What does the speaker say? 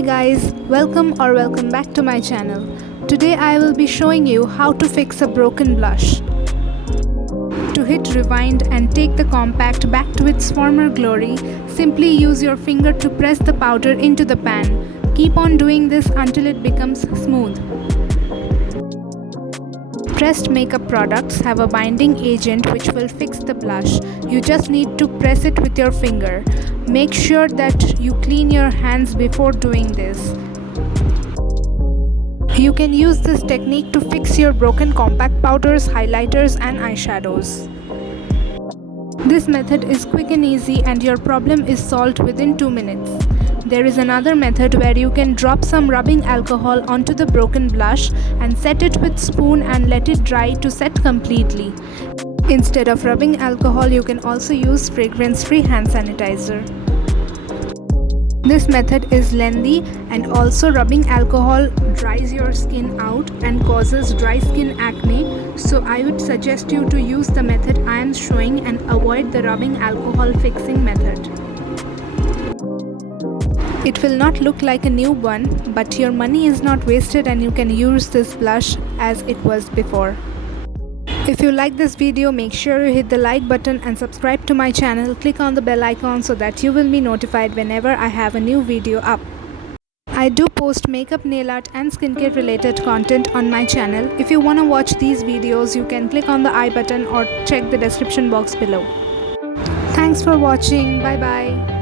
Hi guys, welcome back to my channel. Today I will be showing you how to fix a broken blush. To hit rewind and take the compact back to its former glory, simply use your finger to press the powder into the pan. Keep on doing this until it becomes smooth. Pressed makeup products have a binding agent which will fix the blush. You just need to press it with your finger. Make sure that you clean your hands before doing this. You can use this technique to fix your broken compact powders, highlighters and eyeshadows. This method is quick and easy and your problem is solved within 2 minutes. There is another method where you can drop some rubbing alcohol onto the broken blush and set it with spoon and let it dry to set completely. Instead of rubbing alcohol, you can also use fragrance-free hand sanitizer. This method is lengthy and also rubbing alcohol dries your skin out and causes dry skin acne, so I would suggest you to use the method I am showing and avoid the rubbing alcohol fixing method. It will not look like a new one, but your money is not wasted and you can use this blush as it was before. If you like this video, make sure you hit the like button and subscribe to my channel. Click on the bell icon so that you will be notified whenever I have a new video up. I do post makeup, nail art and skincare related content on my channel. If you want to watch these videos, you can click on the I button or check the description box below. Thanks for watching. Bye bye.